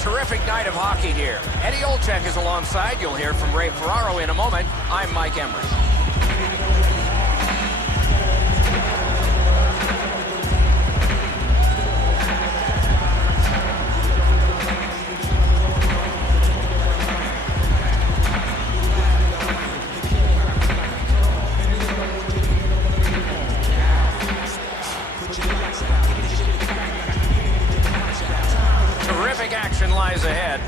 Terrific night of hockey here. Eddie Olczyk is alongside. You'll hear from Ray Ferraro in a moment. I'm Mike Emmerich. Terrific action lies ahead.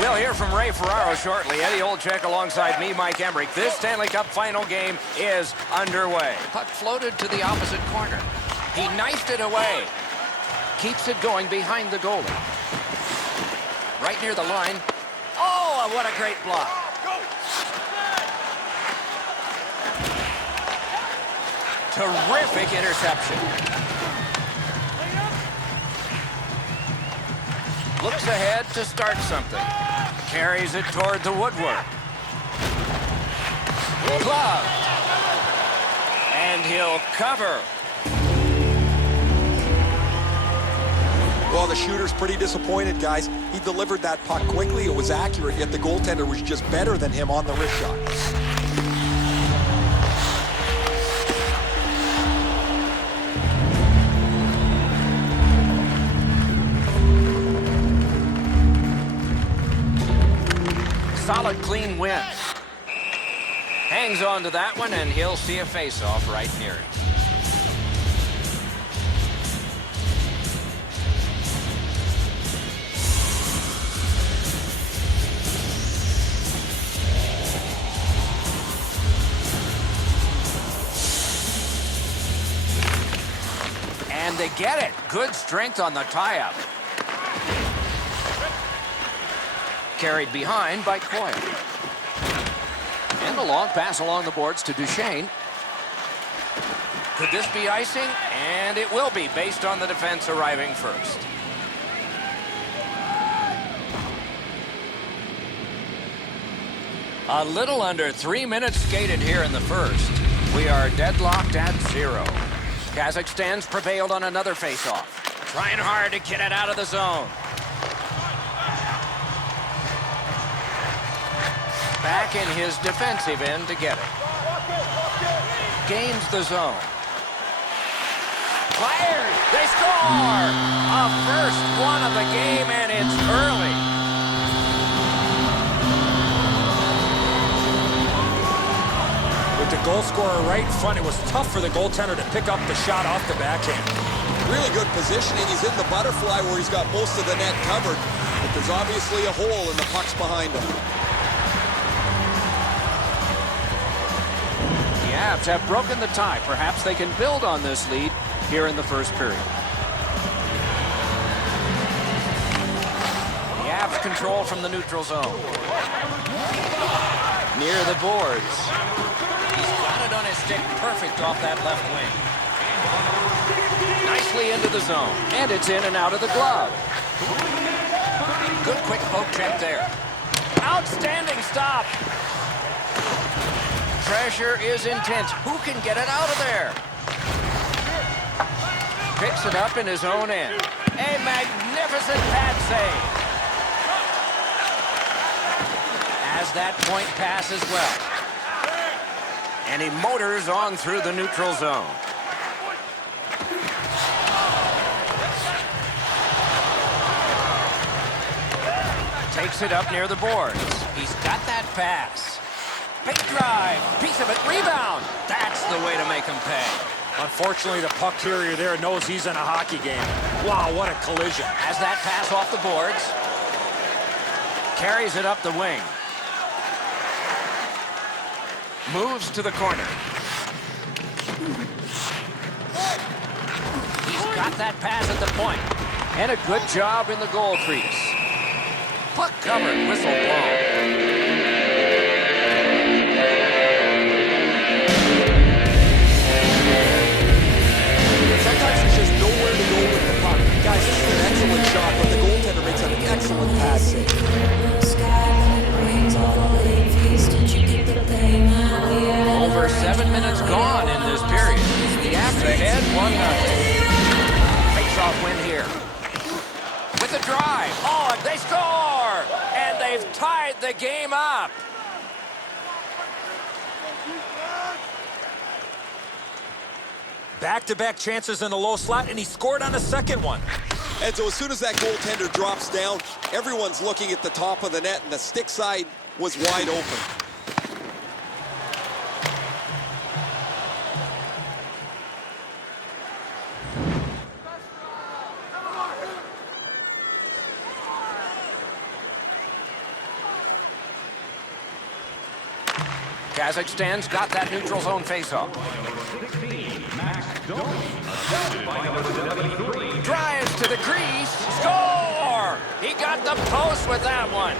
We'll hear from Ray Ferraro shortly. Eddie Olczyk alongside me, Mike Emmerich. This Stanley Cup final game is underway. Puck floated to the opposite corner. He knifed it away. Keeps it going behind the goalie. Right near the line. Oh, what a great block. Terrific interception. Looks ahead to start something. Carries it toward the woodwork. Gloved. And he'll cover. Well, the shooter's pretty disappointed, guys. He delivered that puck quickly. It was accurate, yet the goaltender was just better than him on the wrist shot. Solid, clean win. Hangs on to that one, and he'll see a face-off right near it. And they get it. Good strength on the tie-up. Carried behind by Coyle. And a long pass along the boards to Duchesne. Could this be icing? And it will be, based on the defense arriving first. A little under 3 minutes skated here in the first. We are deadlocked at 0. Kazakhstan's prevailed on another face-off. Trying hard to get it out of the zone. Back in his defensive end to get it. Gains the zone. Fired! They score! A first one of the game, and it's early. With the goal scorer right in front, it was tough for the goaltender to pick up the shot off the backhand. Really good positioning. He's in the butterfly where he's got most of the net covered, but there's obviously a hole and the puck's behind him. The Avs have broken the tie. Perhaps they can build on this lead here in the first period. The Avs control from the neutral zone. Near the boards. He's got it on his stick. Perfect off that left wing. Nicely into the zone. And it's in and out of the glove. Good quick poke check there. Outstanding stop. Pressure is intense. Who can get it out of there? Picks it up in his own end. A magnificent pad save. As that point pass as well. And he motors on through the neutral zone. Takes it up near the boards. He's got that pass. Big drive, piece of it, rebound. That's the way to make him pay. Unfortunately, the puck carrier there knows he's in a hockey game. Wow, what a collision. Has that pass off the boards. Carries it up the wing. Moves to the corner. He's got that pass at the point. And a good job in the goal crease. Puck covered, whistle blown. Guys, this is an excellent shot, but the goaltender makes an excellent pass save. Over 7 minutes gone in this period. The Avs ahead 1-0. Face-off win here. With a drive. Oh, and they score! And they've tied the game up. Back-to-back chances in the low slot, and he scored on the second one. And so as soon as that goaltender drops down, everyone's looking at the top of the net, and the stick side was wide open. Kazakhstan's got that neutral zone faceoff. Drives to the crease. Score! He got the post with that one.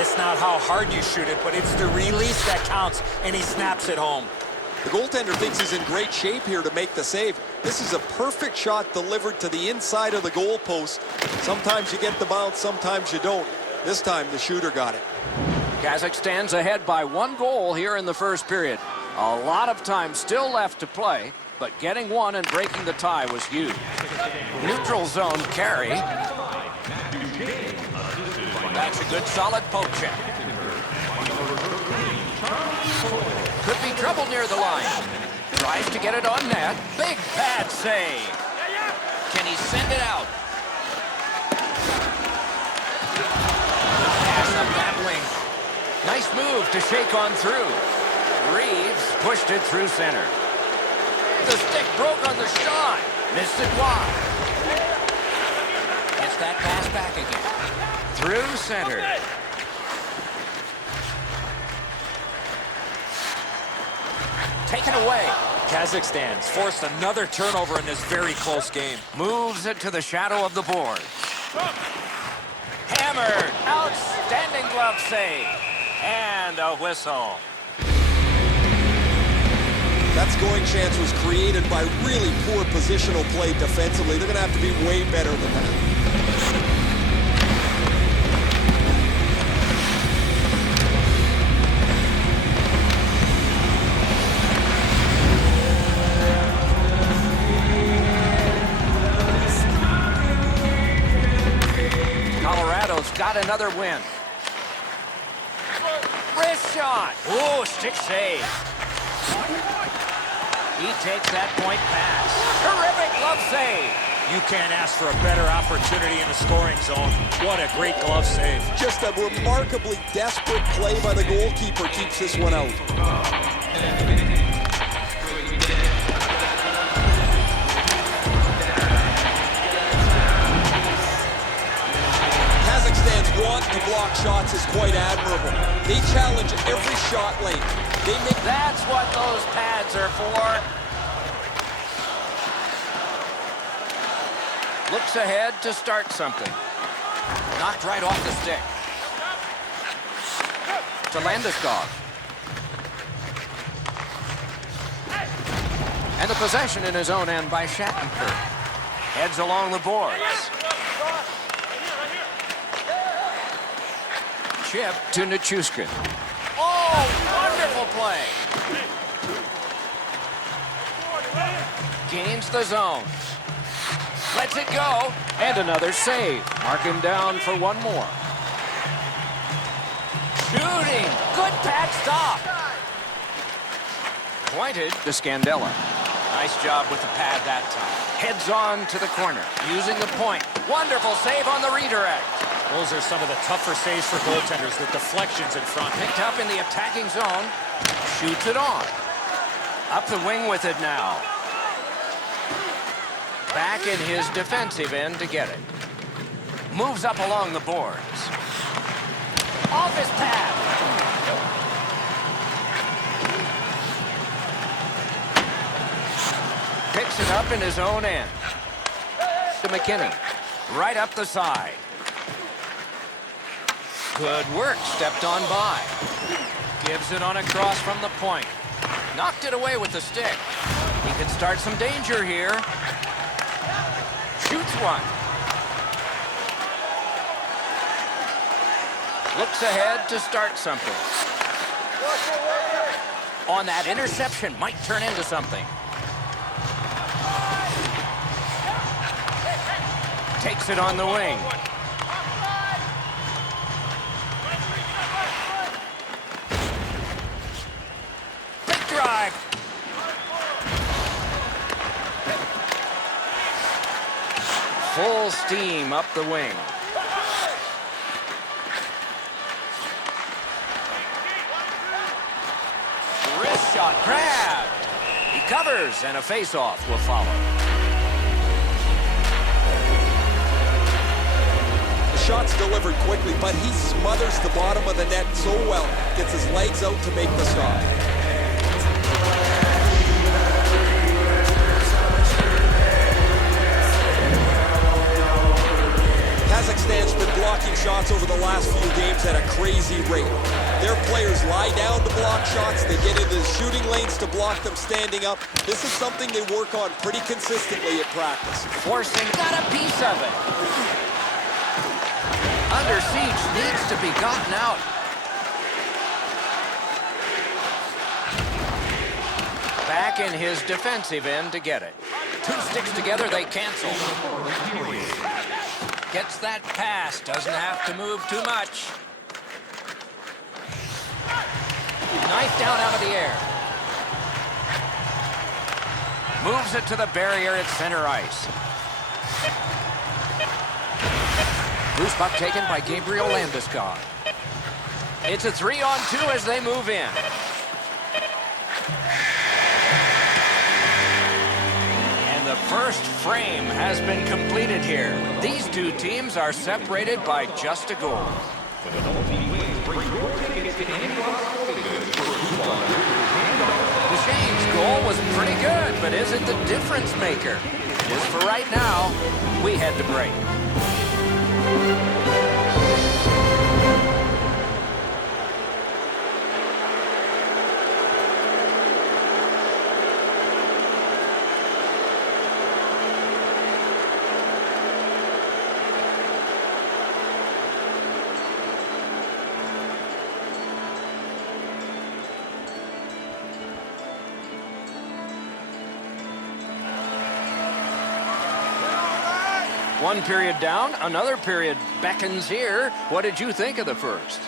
It's not how hard you shoot it, but it's the release that counts, and he snaps it home. The goaltender thinks he's in great shape here to make the save. This is a perfect shot delivered to the inside of the goal post. Sometimes you get the bounce, sometimes you don't. This time the shooter got it. Kazakhstan's ahead by 1 goal here in the first period. A lot of time still left to play, but getting one and breaking the tie was huge. Neutral zone carry. That's a good solid poke check. Could be trouble near the line. Tries to get it on net. Big pad save. Can he send it out? Pass up that wing. Nice move to shake on through. Reeves pushed it through center. The stick broke on the shot. Missed it wide. Gets that pass back again. Through center. Taken away. Kazakhstan's forced another turnover in this very close game. Moves it to the shadow of the board. Hammered. Outstanding glove save. And a whistle. That scoring chance was created by really poor positional play defensively. They're going to have to be way better than that. Colorado's got another win. Wrist shot. Oh, stick save. He takes that point pass. Terrific glove save. You can't ask for a better opportunity in the scoring zone. What a great glove save. Just a remarkably desperate play by the goalkeeper keeps this one out. Kazakhstan's want to block shots is quite admirable. They challenge every shot lane. That's what those pads are for. Looks ahead to start something. Knocked right off the stick. To Landeskog. And the possession in his own end by Shattenkirk. Heads along the boards. Chip to Nichushkin. Oh, wonderful play. Gains the zone. Lets it go. And another save. Mark him down for one more. Shooting. Good pad stop. Pointed to Scandella. Nice job with the pad that time. Heads on to the corner. Using the point. Wonderful save on the redirect. Those are some of the tougher saves for goaltenders with deflections in front. Picked up in the attacking zone. Shoots it on. Up the wing with it now. Back in his defensive end to get it. Moves up along the boards. Off his pad. Picks it up in his own end. To McKinney. Right up the side. Good work, stepped on by. Gives it on across from the point. Knocked it away with the stick. He can start some danger here. Shoots one. Looks ahead to start something. on that interception. Might turn into something. Takes it on the wing. Big drive. Full steam up the wing. Wrist shot grabbed. He covers, and a face-off will follow. The shot's delivered quickly, but he smothers the bottom of the net so well. Gets his legs out to make the stop. Kazakhstan's been blocking shots over the last few games at a crazy rate. Their players lie down to block shots. They get into the shooting lanes to block them standing up. This is something they work on pretty consistently at practice. Forcing, got a piece of it. Under siege, needs to be gotten out. Back in his defensive end to get it. Two sticks together, they cancel. Gets that pass, doesn't have to move too much. Knife down out of the air. Moves it to the barrier at center ice. Loose puck taken by Gabriel Landeskog. It's a 3-on-2 as they move in. And the first frame has been completed here. These two teams are separated by just a goal. Duchesne's goal was pretty good, but is it the difference maker? It is for right now. We head to break. One period down, another period beckons here. What did you think of the first?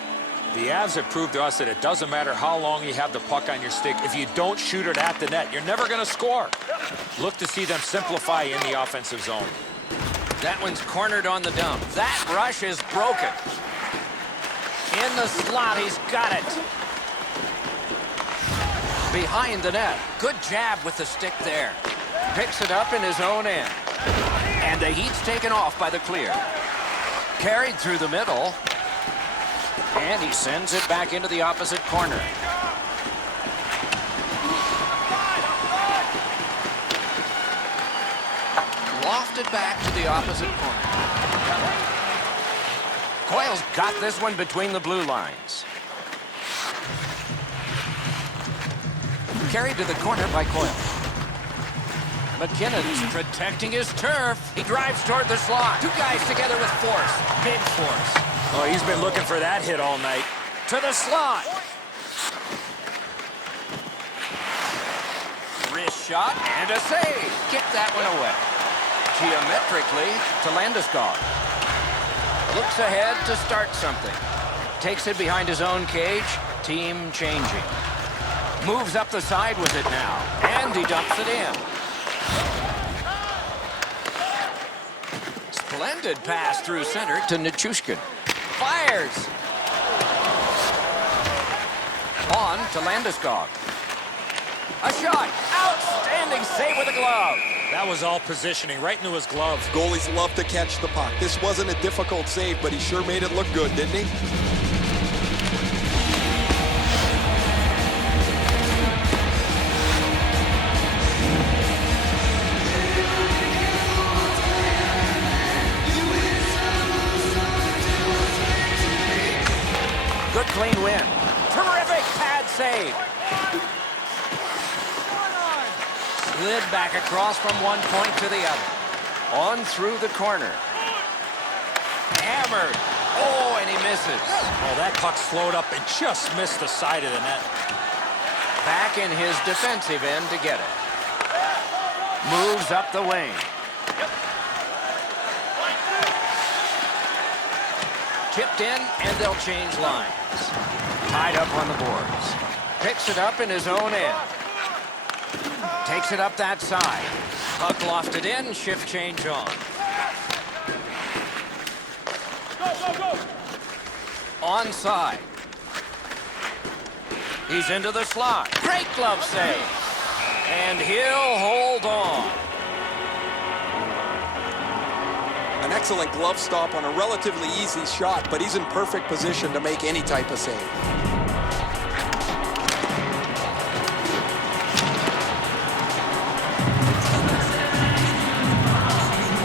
The Avs have proved to us that it doesn't matter how long you have the puck on your stick. If you don't shoot it at the net, you're never going to score. Look to see them simplify in the offensive zone. That one's cornered on the dump. That rush is broken. In the slot, he's got it. Behind the net. Good jab with the stick there. Picks it up in his own end. And the heat's taken off by the clear. Carried through the middle. And he sends it back into the opposite corner. Lofted back to the opposite corner. Coyle's got this one between the blue lines. Carried to the corner by Coyle. McKinnon's protecting his turf. He drives toward the slot. Two guys together with force. Big force. Oh, he's been looking for that hit all night. To the slot. Wrist shot and a save. Get that one away. Geometrically to Landeskog. Looks ahead to start something. Takes it behind his own cage. Team changing. Moves up the side with it now. And he dumps it in. Splendid pass through center to Nichushkin. Fires. On to Landeskog. A shot. Outstanding save with a glove. That was all positioning right into his glove. Goalies love to catch the puck. This wasn't a difficult save, but he sure made it look good, didn't he? Good clean win. Terrific pad save. Slid back across from one point to the other. On through the corner. Hammered. Oh, and he misses. Oh, that puck slowed up and just missed the side of the net. Back in his defensive end to get it. Moves up the wing. Tipped in, and they'll change lines. Tied up on the boards. Picks it up in his own end. Takes it up that side. Puck lofted in, shift change on. Onside. He's into the slot. Great glove save. And he'll hold on. An excellent glove stop on a relatively easy shot, but he's in perfect position to make any type of save.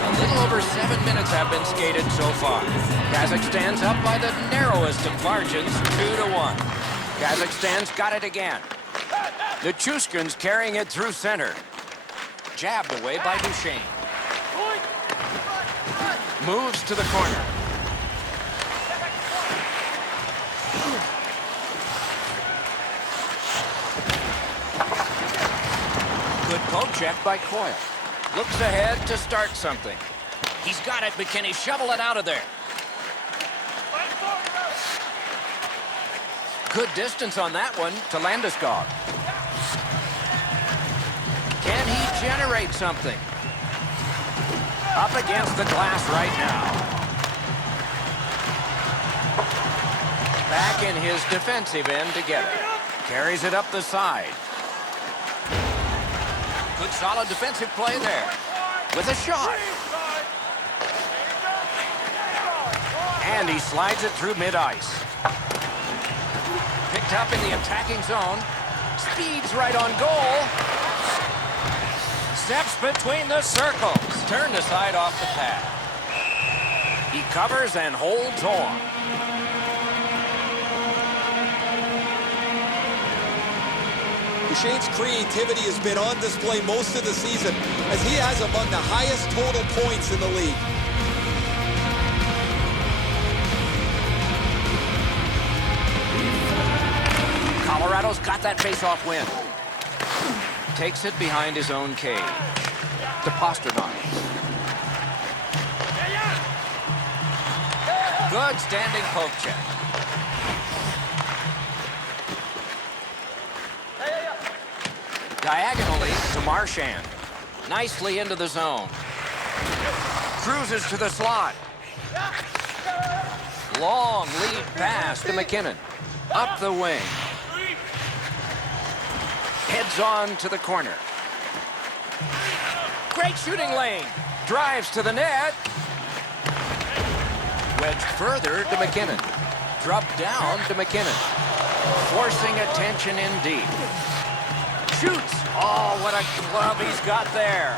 A little over 7 minutes have been skated so far. Kazakhstan's up by the narrowest of margins, 2-1. Kazakhstan's got it again. The Chuskins carrying it through center. Jabbed away by Duchesne. Moves to the corner. Good poke check by Coyle. Looks ahead to start something. He's got it, but can he shovel it out of there? Good distance on that one to Landeskog. Can he generate something? Up against the glass right now. Back in his defensive end to get it. Carries it up the side. Good solid defensive play there. With a shot. And he slides it through mid-ice. Picked up in the attacking zone. Speeds right on goal. Steps between the circles. Turned aside off the pad. He covers and holds on. Duchesne's creativity has been on display most of the season, as he has among the highest total points in the league. Colorado's got that face-off win. Takes it behind his own cage. To Pasternak. Good standing poke check. Diagonally to Marchand. Nicely into the zone. Cruises to the slot. Long lead pass to McKinnon. Up the wing. Heads on to the corner. Great shooting lane. Drives to the net. Wedged further to McKinnon. Dropped down to McKinnon. Forcing attention in deep. Shoots. Oh, what a glove he's got there.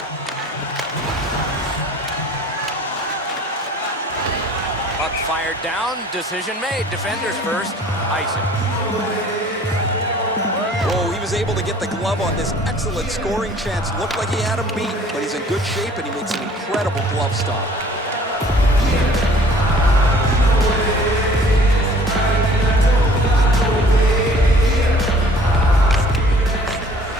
Puck fired down. Decision made. Defenders first. Icing. Oh, he was able to get the glove on this excellent scoring chance. Looked like he had him beat, but he's in good shape, and he makes an incredible glove stop.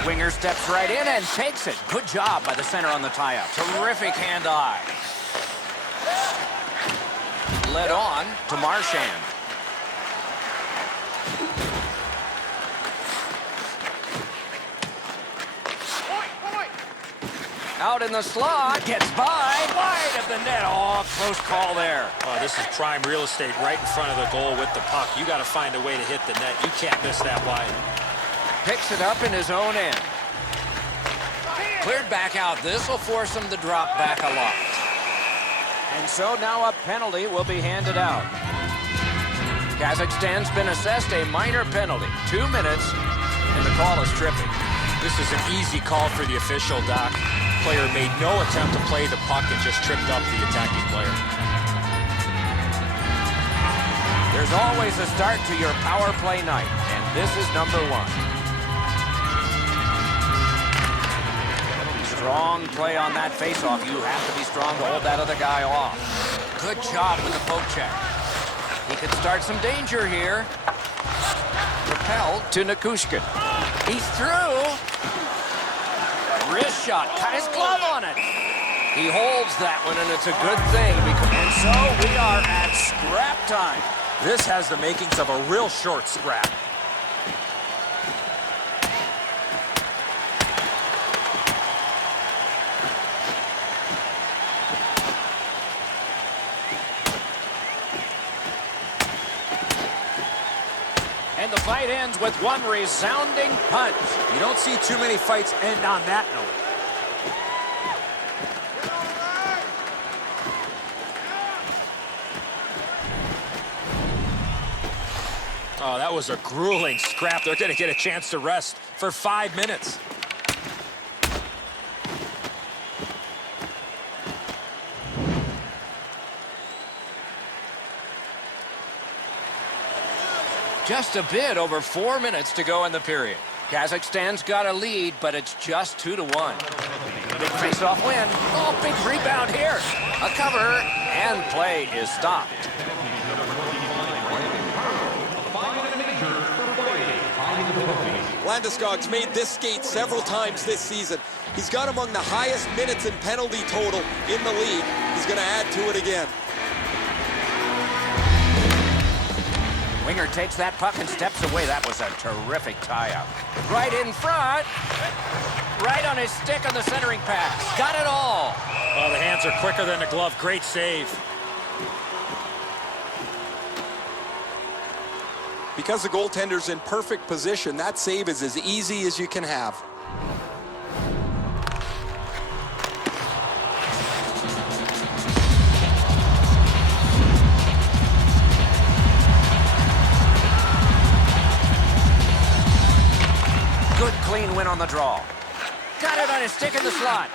Winger steps right in and takes it. Good job by the center on the tie-up. Terrific hand-eye. Led on to Marchand. Out in the slot, gets by, wide of the net. Oh, close call there. Oh, this is prime real estate right in front of the goal with the puck. You got to find a way to hit the net. You can't miss that wide. Picks it up in his own end. Cleared back out. This will force him to drop back a lot. And so now a penalty will be handed out. Kazakhstan's been assessed a minor penalty. 2 minutes, and the call is tripping. This is an easy call for the official, Doc. Player made no attempt to play the puck and just tripped up the attacking player. There's always a start to your power play night, and this is number 1. Strong play on that faceoff. You have to be strong to hold that other guy off. Good job with the poke check. He could start some danger here. Propelled to Nikushkin. He's through. Wrist shot, cut his glove on it. He holds that one, and it's a good thing. And so we are at scrap time. This has the makings of a real short scrap. And the fight ends with one resounding punch. You don't see too many fights end on that note. Oh, that was a grueling scrap. They're going to get a chance to rest for 5 minutes. Just a bit over 4 minutes to go in the period. Kazakhstan's got a lead, but it's just 2-1. Big face-off win. Oh, big rebound here. A cover, and play is stopped. Landeskog's made this skate several times this season. He's got among the highest minutes and penalty total in the league. He's going to add to it again. Winger takes that puck and steps away. That was a terrific tie-up. Right in front. Right on his stick on the centering pass. Got it all. Oh, the hands are quicker than the glove. Great save. Because the goaltender's in perfect position, that save is as easy as you can have. Good clean win on the draw. Got it on his stick in the slot.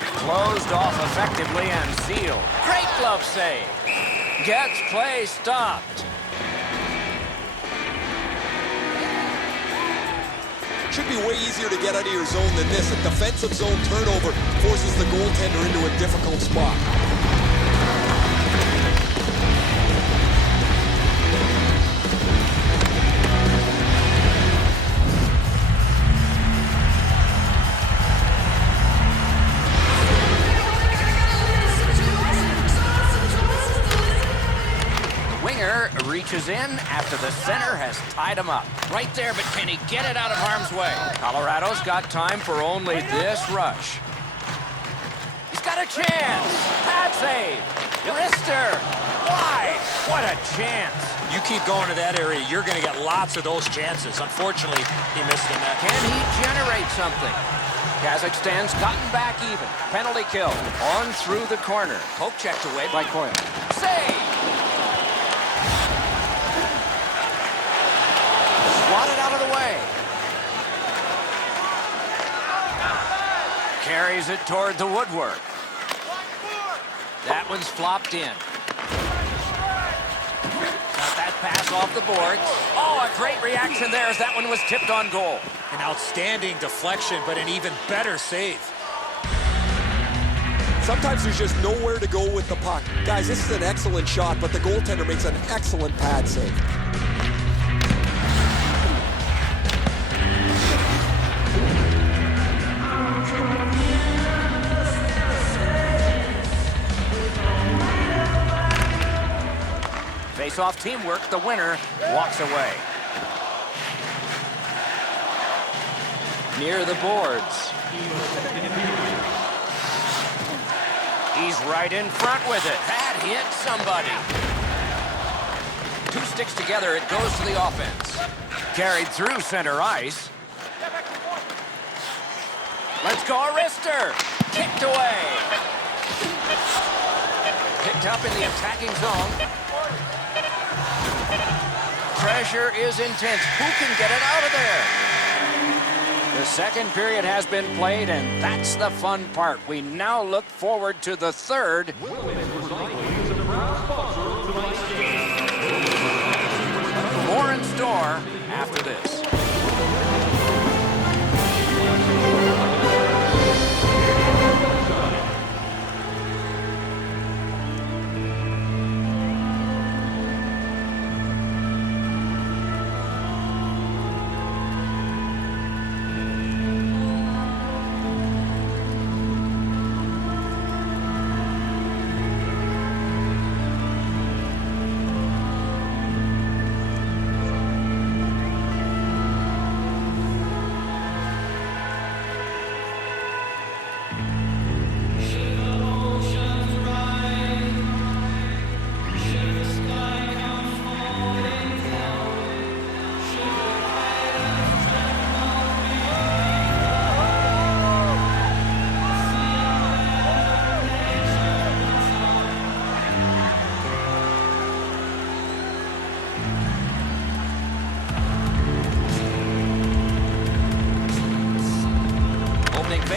Closed off effectively and sealed. Great glove save. Gets play stopped. Should be way easier to get out of your zone than this. A defensive zone turnover forces the goaltender into a difficult spot. Reaches in after the center has tied him up. Right there, but can he get it out of harm's way? Colorado's got time for only this rush. He's got a chance. Pad save. Wrister. Wide. What a chance. You keep going to that area, you're going to get lots of those chances. Unfortunately, he missed the net. Can he generate something? Kazakhstan's gotten back even. Penalty kill. On through the corner. Poke checked away by Coyle. Save. Swatted out of the way. Carries it toward the woodwork. That one's flopped in. Got that pass off the boards. Oh, a great reaction there as that one was tipped on goal. An outstanding deflection, but an even better save. Sometimes there's just nowhere to go with the puck. Guys, this is an excellent shot, but the goaltender makes an excellent pad save. Face-off teamwork, the winner walks away. Near the boards. He's right in front with it. That hit somebody. Two sticks together, it goes to the offense. Carried through center ice. Let's go, Wrister. Kicked away. Picked up in the attacking zone. Pressure is intense. Who can get it out of there? The second period has been played, and that's the fun part. We now look forward to the third. More in store after this.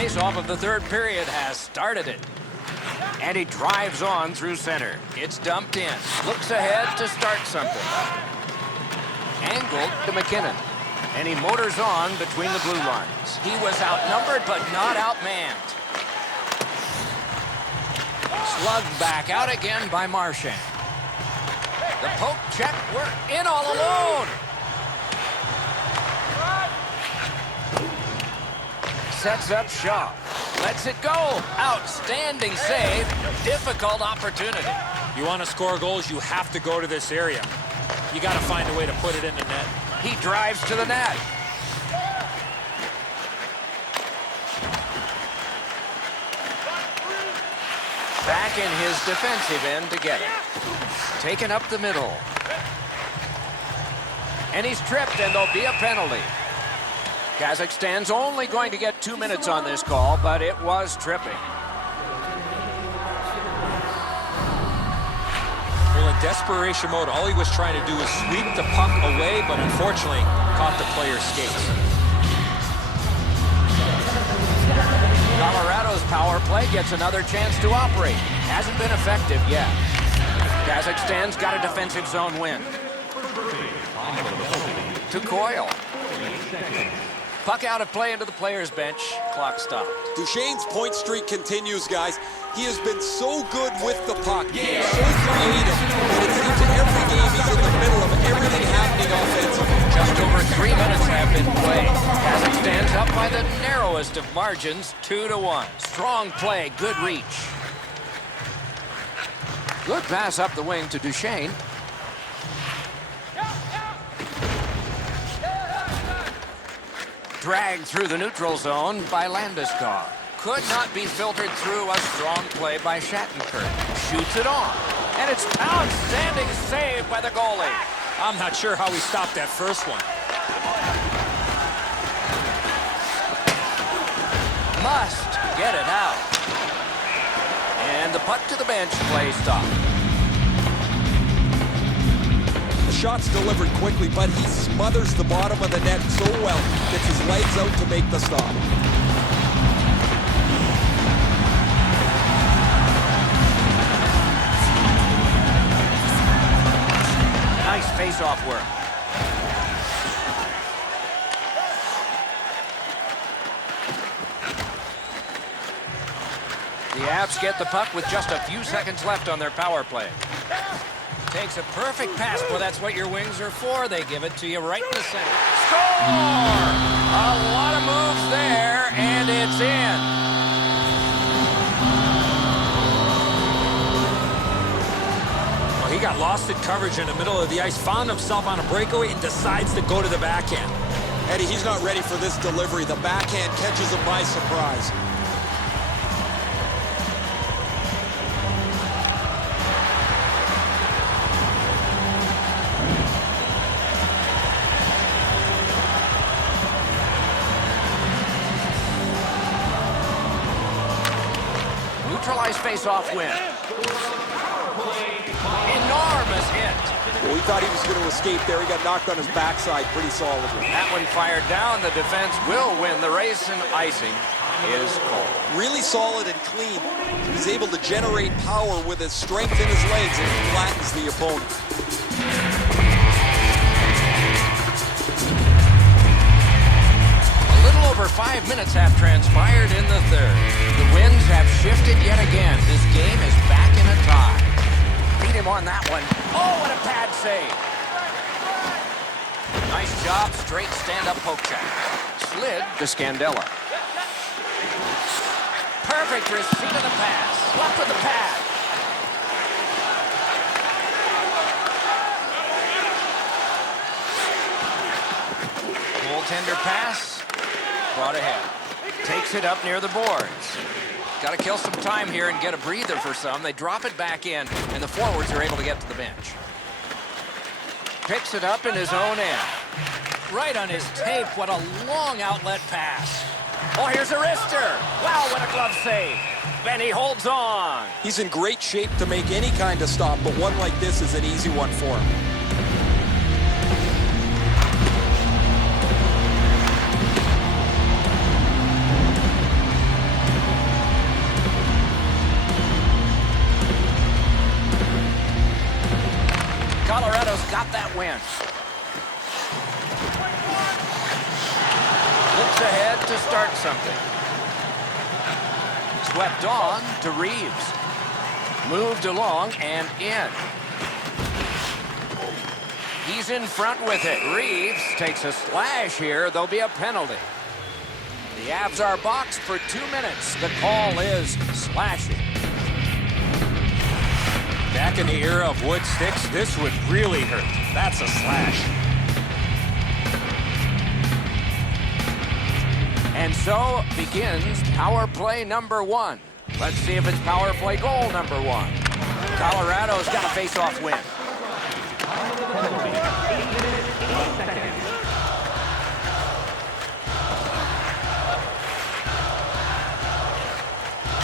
face-off of the third period has started it. And he drives on through center. It's dumped in. Looks ahead to start something. Angled to McKinnon. And he motors on between the blue lines. He was outnumbered but not outmanned. Slugged back out again by Marchand. The poke check, we're in all alone. Sets up Shaw. Lets it go. Outstanding save. Difficult opportunity. You want to score goals, you have to go to this area. You got to find a way to put it in the net. He drives to the net. Back in his defensive end to get it. Taken up the middle. And he's tripped, and there'll be a penalty. Kazakhstan's only going to get 2 minutes on this call, but it was tripping. Well, in desperation mode, all he was trying to do was sweep the puck away, but unfortunately caught the player's skates. Colorado's power play gets another chance to operate. Hasn't been effective yet. Kazakhstan's got a defensive zone win. To Coyle. Puck out of play into the player's bench. Clock stopped. Duchesne's point streak continues, guys. He has been so good with the puck. So creative. But it seems every game he's in the middle of everything happening offensively. Just over 3 minutes have been played. Kazakhstan's up by the narrowest of margins, 2-1. Strong play, good reach. Good pass up the wing to Duchesne. Dragged through the neutral zone by Landeskog. Could not be filtered through. A strong play by Shattenkirk. Shoots it on. And it's outstanding save by the goalie. I'm not sure how he stopped that first one. Must get it out. And the puck to the bench. Play stop. The shot's delivered quickly, but he smothers the bottom of the net so well. Gets his legs out to make the stop. Nice face-off work. The Avs get the puck with just a few seconds left on their power play. Takes a perfect pass. Well, that's what your wings are for. They give it to you right in the center. Score! A lot of moves there, and it's in. Well, he got lost in coverage in the middle of the ice, found himself on a breakaway, and decides to go to the backhand. Eddie, he's not ready for this delivery. The backhand catches him by surprise. Neutralized face-off win. Enormous hit. Well, we thought he was going to escape there. He got knocked on his backside pretty solidly. That one fired down. The defense will win the race, and icing is called. Really solid and clean. He's able to generate power with his strength in his legs, and he flattens the opponent. A little over 5 minutes have transpired in the third. The winds have shifted yet again. This game is back in a tie. Beat him on that one. Oh, what a pad save. Nice job. Straight stand-up poke check. Slid to Scandella. Perfect receipt of the pass. Blocked with the pad. Goaltender pass. Brought ahead. Takes it up near the boards. Got to kill some time here and get a breather for some. They drop it back in, and the forwards are able to get to the bench. Picks it up in his own end. Right on his tape. What a long outlet pass. Oh, here's a wrister. Wow, what a glove save. And he holds on. He's in great shape to make any kind of stop, but one like this is an easy one for him. win. Looks ahead to start something. Swept on to Reeves. Moved along and in. He's in front with it. Reeves takes a slash here. There'll be a penalty. The Avs are boxed for 2 minutes. The call is slashing. Back in the era of wood sticks, this would really hurt. That's a slash. And so begins power play number 1. Let's see if it's power play goal number 1. Colorado's got a face-off win.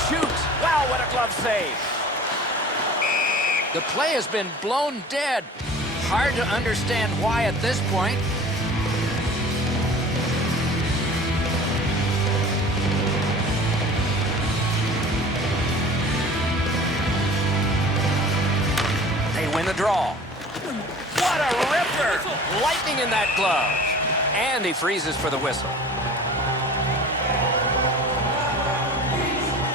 Shoots. Wow, what a glove save. The play has been blown dead. Hard to understand why at this point. They win the draw. What a ripper! Lightning in that glove. And he freezes for the whistle.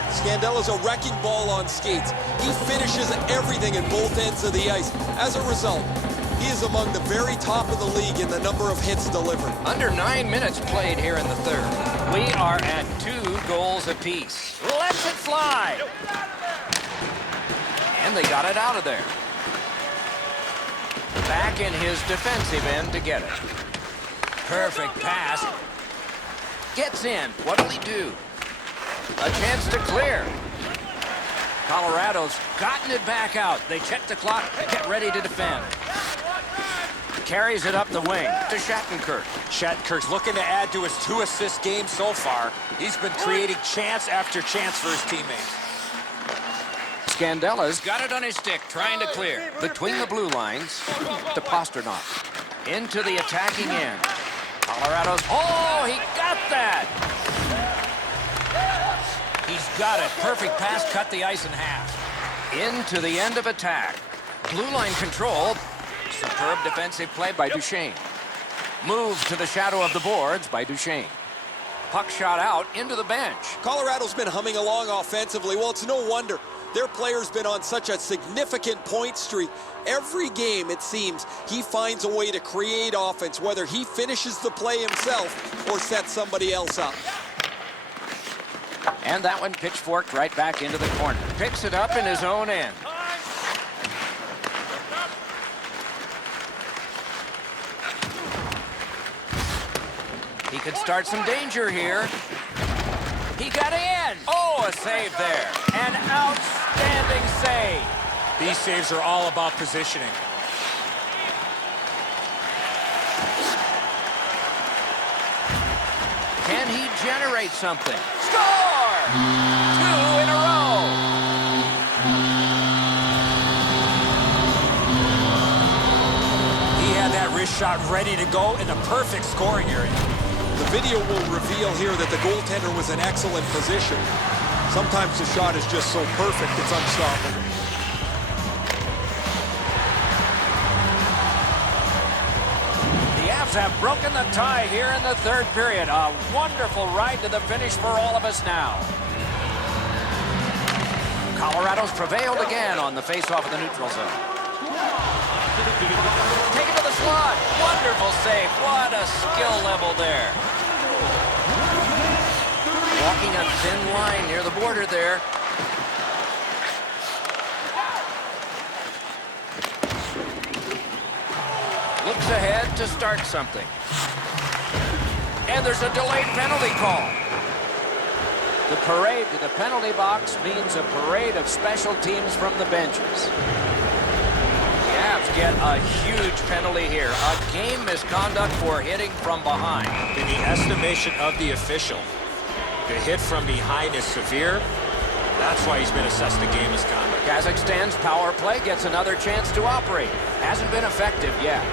Scandella's a wrecking ball on skates. He finishes everything at both ends of the ice. As a result, he is among the very top of the league in the number of hits delivered. Under 9 minutes played here in the third. We are at 2 goals apiece. Lets it fly. And they got it out of there. Back in his defensive end to get it. Perfect pass. Gets in. What'll he do? A chance to clear. Colorado's gotten it back out. They check the clock, get ready to defend. Carries it up the wing to Shattenkirk. Shattenkirk's looking to add to his 2-assist game so far. He's been creating chance after chance for his teammates. Scandella's got it on his stick, trying to clear. Between the blue lines to Pasternak. Into the attacking end. Colorado's, oh, he got that! He's got it. Perfect pass, cut the ice in half. Into the end of attack. Blue line control. Superb defensive play by Duchesne. Moves to the shadow of the boards by Duchesne. Puck shot out into the bench. Colorado's been humming along offensively. Well, it's no wonder. Their player's been on such a significant point streak. Every game, it seems, he finds a way to create offense, whether he finishes the play himself or sets somebody else up. And that one pitchforked right back into the corner. Picks it up in his own end. He could start some danger here. He got in. Oh, a save there. An outstanding save. These saves are all about positioning. Can he generate something? Score! 2 in a row. He had that wrist shot ready to go in the perfect scoring area. The video will reveal here that the goaltender was in excellent position. Sometimes the shot is just so perfect, it's unstoppable. The Avs have broken the tie here in the third period. A wonderful ride to the finish for all of us now. Colorado's prevailed again on the faceoff of the neutral zone. Take it to the slot. Wonderful save. What a skill level there. Walking a thin line near the border there. Looks ahead to start something. And there's a delayed penalty call. The parade to the penalty box means a parade of special teams from the benches. The Avs get a huge penalty here. A game misconduct for hitting from behind. In the estimation of the official, the hit from behind is severe. That's why he's been assessed a game misconduct. Kazakhstan's power play gets another chance to operate. Hasn't been effective yet.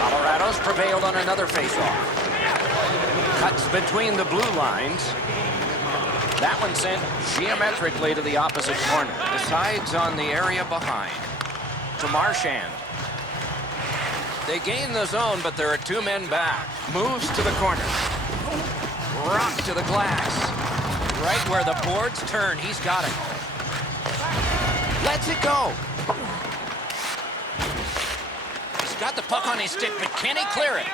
Colorado's prevailed on another faceoff. Cuts between the blue lines. That one sent geometrically to the opposite corner. Decides on the area behind. To Marchand. They gain the zone, but there are 2 men back. Moves to the corner. Rock to the glass. Right where the boards turn, he's got it. Lets it go. He's got the puck on his stick, but can he clear it?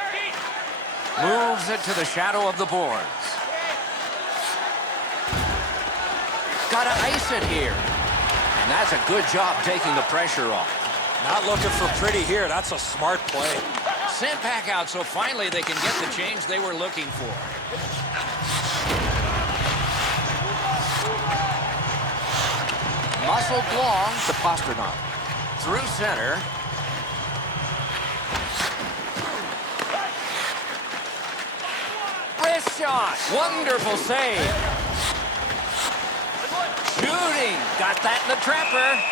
Moves it to the shadow of the boards. Gotta ice it here. And that's a good job taking the pressure off. Not looking for pretty here. That's a smart play. Sent back out, so finally they can get the change they were looking for. Muscled long to Pastrnak. Through center. Wrist shot. Wonderful save. Shooting. Got that in the trapper.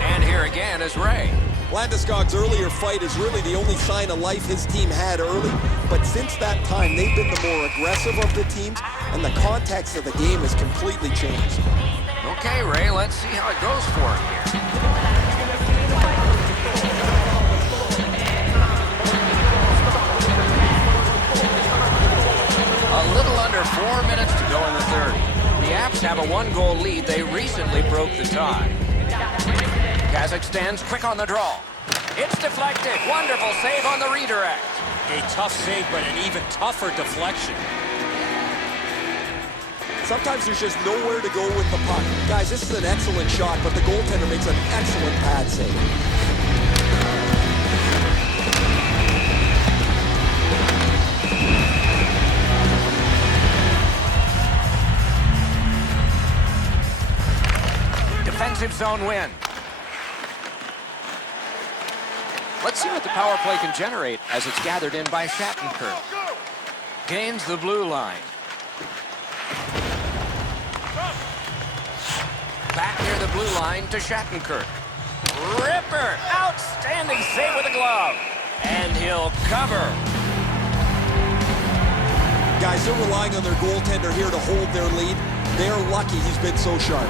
And here again is Ray. Landeskog's earlier fight is really the only sign of life his team had early, but since that time, they've been the more aggressive of the teams, and the context of the game has completely changed. Okay, Ray, let's see how it goes for him here. A little under 4 minutes to go in the third. The Avs have a 1-goal lead. They recently broke the tie. Kazakhstan's quick on the draw. It's deflected. Wonderful save on the redirect. A tough save, but an even tougher deflection. Sometimes there's just nowhere to go with the puck. Guys, this is an excellent shot, but the goaltender makes an excellent pad save. Defensive zone win. Let's see what the power play can generate as it's gathered in by Shattenkirk. Gains the blue line. Back near the blue line to Shattenkirk. Ripper! Outstanding save with a glove. And he'll cover. Guys, they're relying on their goaltender here to hold their lead. They're lucky he's been so sharp.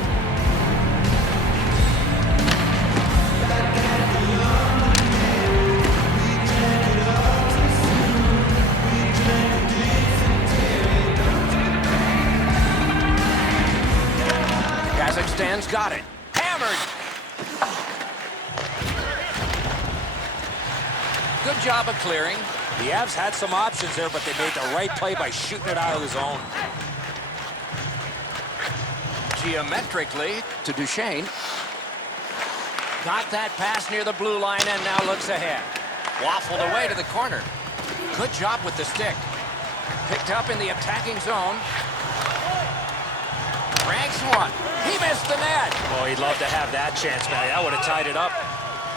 Kazakhstan's got it. Hammered. Good job of clearing. The Avs had some options there, but they made the right play by shooting it out of the zone. Geometrically to Duchesne. Got that pass near the blue line and now looks ahead. Waffled away to the corner. Good job with the stick. Picked up in the attacking zone. Ranks one. He missed the net. Oh, he'd love to have that chance, man. That would have tied it up.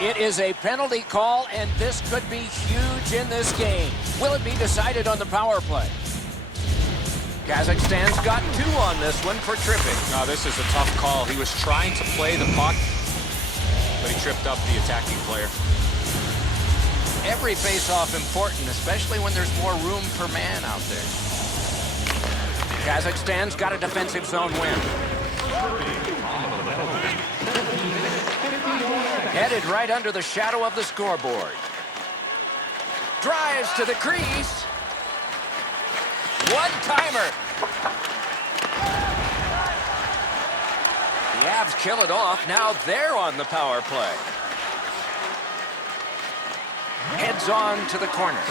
It is a penalty call, and this could be huge in this game. Will it be decided on the power play? Kazakhstan's got 2 on this one for tripping. No, this is a tough call. He was trying to play the puck, but he tripped up the attacking player. Every face-off important, especially when there's more room per man out there. Kazakhstan's got a defensive zone win. Headed right under the shadow of the scoreboard. Drives to the crease. One-timer. The Avs kill it off. Now they're on the power play. Heads on to the corner.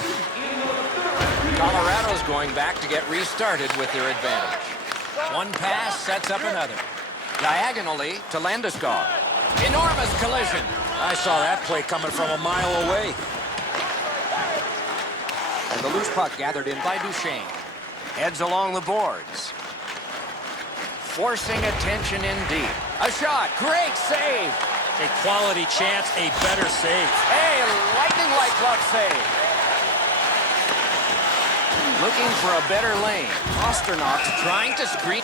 Colorado's going back to get restarted with their advantage. One pass sets up another. Diagonally to Landeskog. Enormous collision. I saw that play coming from a mile away. And the loose puck gathered in by Duchesne. Heads along the boards. Forcing attention in deep. A shot. Great save. A quality chance, a better save. A lightning-like glove save. Looking for a better lane. Pastrnak trying to screen.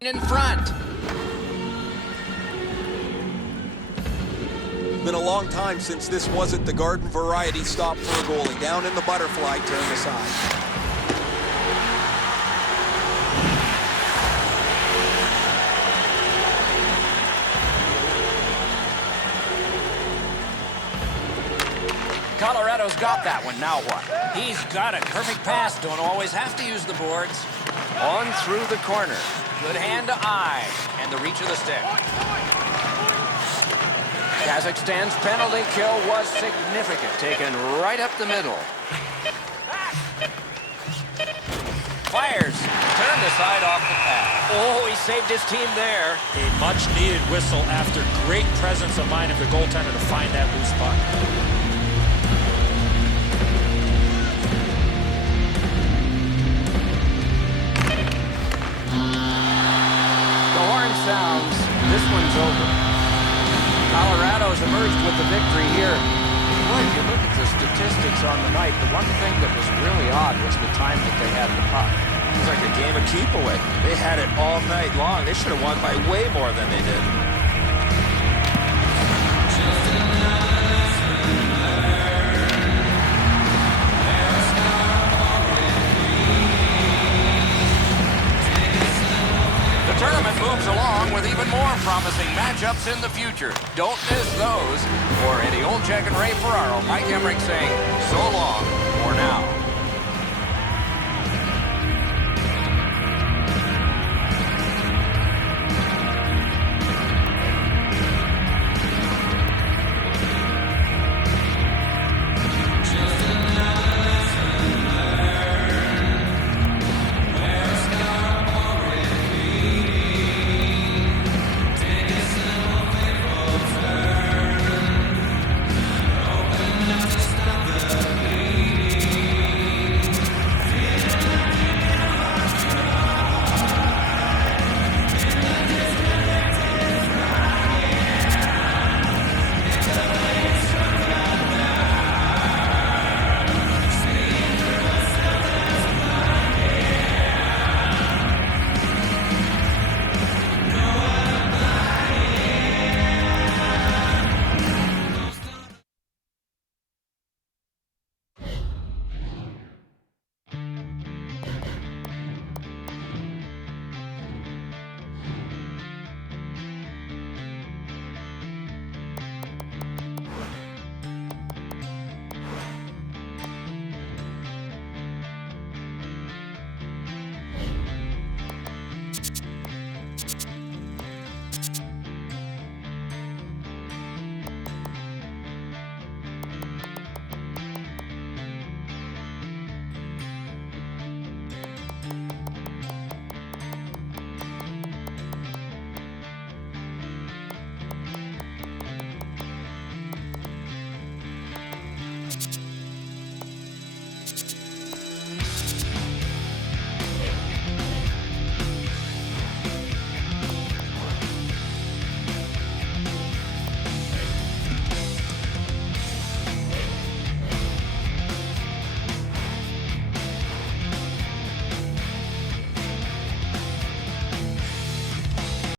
In front. Been a long time since this wasn't the garden variety stop for a goalie. Down in the butterfly, turned aside. Colorado's got that one. Now what? He's got it. Perfect pass. Don't always have to use the boards. On through the corner. Good hand to eye. And the reach of the stick. Kazakhstan's penalty kill was significant. Taken right up the middle. Fires. Turned aside off the pass. Oh, he saved his team there. A much-needed whistle after great presence of mind of the goaltender to find that loose puck. The horn sounds. This one's over. Colorado's emerged with the victory here. Boy, if you look at the statistics on the night, the one thing that was really odd was the time that they had the puck. It was like a game of keep away. They had it all night long. They should have won by way more than they did. The tournament moves along with even more promising matchups in the future. Don't miss those. For Eddie Olczyk and Ray Ferraro, Mike Emmerich saying so long for now.